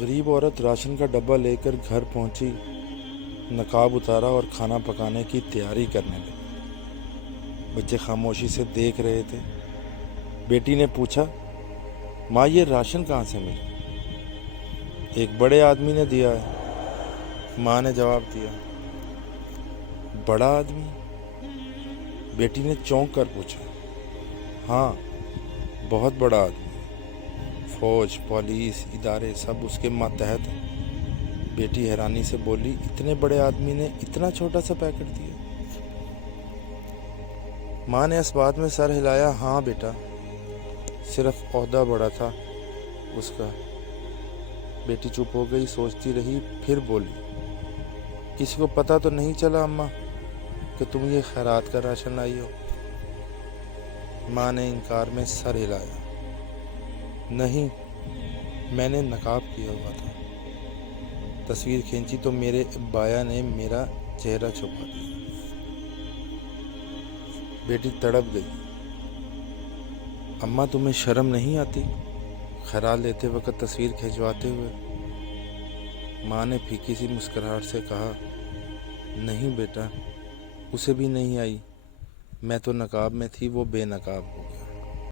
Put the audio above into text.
غریب عورت راشن کا ڈبہ لے کر گھر پہنچی، نقاب اتارا اور کھانا پکانے کی تیاری کرنے لگی۔ بچے خاموشی سے دیکھ رہے تھے۔ بیٹی نے پوچھا، ماں یہ راشن کہاں سے ملا؟ ایک بڑے آدمی نے دیا ہے، ماں نے جواب دیا۔ بڑا آدمی؟ بیٹی نے چونک کر پوچھا۔ ہاں، بہت بڑا آدمی، فوج، پولیس، ادارے سب اس کے ماتحت ہیں۔ بیٹی حیرانی سے بولی، اتنے بڑے آدمی نے اتنا چھوٹا سا پیکٹ دیا؟ ماں نے اس بات میں سر ہلایا۔ ہاں بیٹا، صرف عہدہ بڑا تھا اس کا۔ بیٹی چپ ہو گئی، سوچتی رہی، پھر بولی، کسی کو پتہ تو نہیں چلا اماں کہ تم یہ خیرات کا راشن لائی ہو؟ ماں نے انکار میں سر ہلایا۔ نہیں، میں نے نقاب کیا ہوا تھا۔ تصویر کھینچی تو میرے بایا نے میرا چہرہ چھپا دیا۔ بیٹی تڑپ گئی۔ اماں تمہیں شرم نہیں آتی خیرات لیتے وقت تصویر کھنچواتے ہوئے؟ ماں نے پھیکی سی مسکراہٹ سے کہا، نہیں بیٹا، اسے بھی نہیں آئی۔ میں تو نقاب میں تھی، وہ بے نقاب ہو۔